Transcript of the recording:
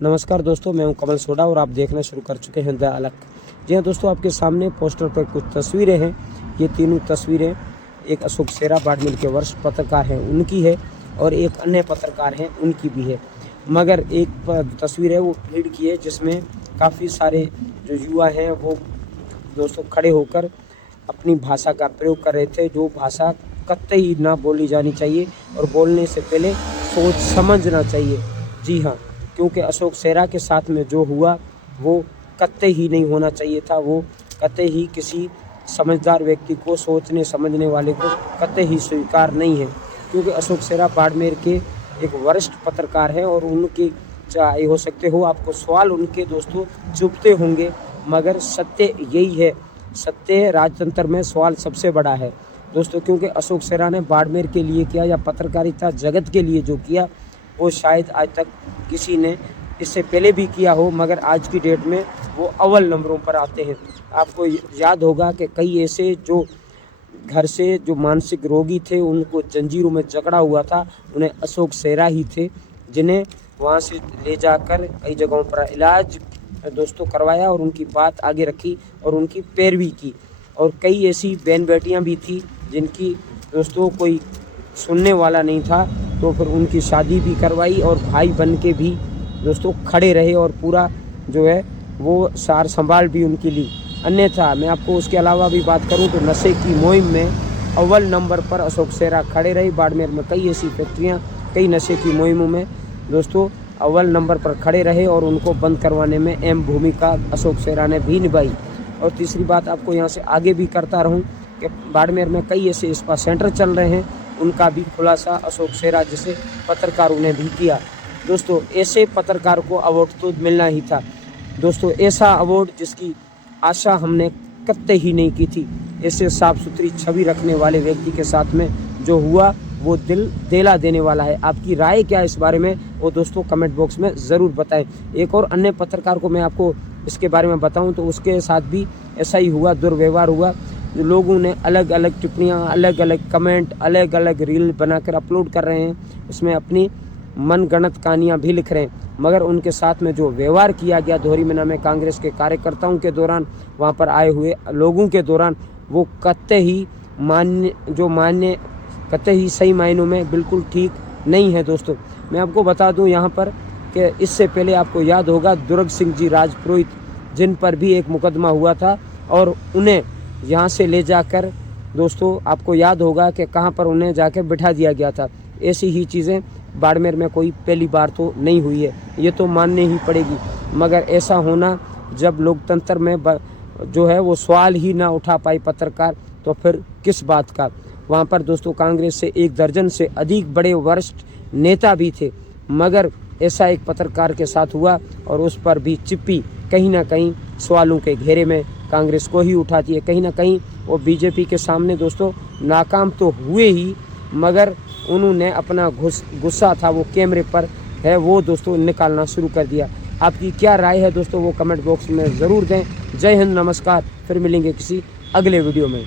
नमस्कार दोस्तों, मैं हूं कमल सोडा और आप देखना शुरू कर चुके हैं द अलग। जी हाँ दोस्तों, आपके सामने पोस्टर पर कुछ तस्वीरें हैं। ये तीनों तस्वीरें एक अशोक सेरा बाड़मेर के वरिष्ठ पत्रकार हैं उनकी है और एक अन्य पत्रकार हैं उनकी भी है। मगर एक तस्वीर है वो भीड़ की है जिसमें काफ़ी सारे जो युवा हैं वो दोस्तों खड़े होकर अपनी भाषा का प्रयोग कर रहे थे, जो भाषा कतई ना बोली जानी चाहिए और बोलने से पहले सोच समझना चाहिए। जी हाँ, क्योंकि अशोक सेरा के साथ में जो हुआ वो कतई ही नहीं होना चाहिए था। वो कतई ही किसी समझदार व्यक्ति को, सोचने समझने वाले को कतई ही स्वीकार नहीं है, क्योंकि अशोक सेरा बाड़मेर के एक वरिष्ठ पत्रकार हैं और उनके चाहे हो सकते हो आपको सवाल उनके दोस्तों चुभते होंगे, मगर सत्य यही है। सत्य राजतंत्र में सवाल सबसे बड़ा है दोस्तों, क्योंकि अशोक सेरा ने बाड़मेर के लिए किया या पत्रकारिता जगत के लिए जो किया वो शायद आज तक किसी ने इससे पहले भी किया हो, मगर आज की डेट में वो अव्वल नंबरों पर आते हैं। आपको याद होगा कि कई ऐसे जो घर से जो मानसिक रोगी थे उनको जंजीरों में जकड़ा हुआ था, उन्हें अशोक सेरा ही थे जिन्हें वहाँ से ले जाकर कई जगहों पर इलाज दोस्तों करवाया और उनकी बात आगे रखी और उनकी पैरवी की। और कई ऐसी बहन बेटियाँ भी थी जिनकी दोस्तों कोई सुनने वाला नहीं था, तो फिर उनकी शादी भी करवाई और भाई बन के भी दोस्तों खड़े रहे और पूरा जो है वो सार संभाल भी उनकी ली। अन्यथा मैं आपको उसके अलावा भी बात करूं तो नशे की मुहिम में अव्वल नंबर पर अशोक सेरा खड़े रहे। बाड़मेर में कई ऐसी फैक्ट्रियां, कई नशे की मुहिमों में दोस्तों अव्वल नंबर पर खड़े रहे और उनको बंद करवाने में अहम भूमिका अशोक सेरा ने भी निभाई। और तीसरी बात आपको यहाँ से आगे भी करता रहूँ कि बाड़मेर में कई ऐसे स्पा सेंटर चल रहे हैं, उनका भी खुलासा अशोक सेरा जैसे पत्रकारों ने भी किया। दोस्तों ऐसे पत्रकार को अवार्ड तो मिलना ही था दोस्तों, ऐसा अवार्ड जिसकी आशा हमने कतई ही नहीं की थी। ऐसे साफ सुथरी छवि रखने वाले व्यक्ति के साथ में जो हुआ वो दिल दहला देने वाला है। आपकी राय क्या है इस बारे में वो दोस्तों कमेंट बॉक्स में ज़रूर बताएं। एक और अन्य पत्रकार को मैं आपको इसके बारे में बताऊं तो उसके साथ भी ऐसा ही हुआ, दुर्व्यवहार हुआ। लोगों ने अलग अलग टिप्पणियाँ, अलग अलग कमेंट, अलग अलग रील बनाकर अपलोड कर रहे हैं, उसमें अपनी मनगढ़ंत कहानियाँ भी लिख रहे हैं, मगर उनके साथ में जो व्यवहार किया गया धोरी मीना में कांग्रेस के कार्यकर्ताओं के दौरान, वहाँ पर आए हुए लोगों के दौरान, वो कतई ही कतई ही सही मायनों में बिल्कुल ठीक नहीं है। दोस्तों मैं आपको बता दूं यहाँ पर कि इससे पहले आपको याद होगा दुर्ग सिंह जी राजपुरोहित, जिन पर भी एक मुकदमा हुआ था और उन्हें यहाँ से ले जाकर दोस्तों आपको याद होगा कि कहाँ पर उन्हें जाकर बिठा दिया गया था। ऐसी ही चीज़ें बाड़मेर में कोई पहली बार तो नहीं हुई है, ये तो माननी ही पड़ेगी। मगर ऐसा होना जब लोकतंत्र में जो है वो सवाल ही ना उठा पाई पत्रकार, तो फिर किस बात का। वहाँ पर दोस्तों कांग्रेस से 1 दर्जन से अधिक बड़े वरिष्ठ नेता भी थे, मगर ऐसा एक पत्रकार के साथ हुआ और उस पर भी चिप्पी कहीं ना कहीं सवालों के घेरे में कांग्रेस को ही उठाती है। कहीं ना कहीं वो बीजेपी के सामने दोस्तों नाकाम तो हुए ही, मगर उन्होंने अपना गुस्सा था वो कैमरे पर है वो दोस्तों निकालना शुरू कर दिया। आपकी क्या राय है दोस्तों वो कमेंट बॉक्स में ज़रूर दें। जय हिंद, नमस्कार, फिर मिलेंगे किसी अगले वीडियो में।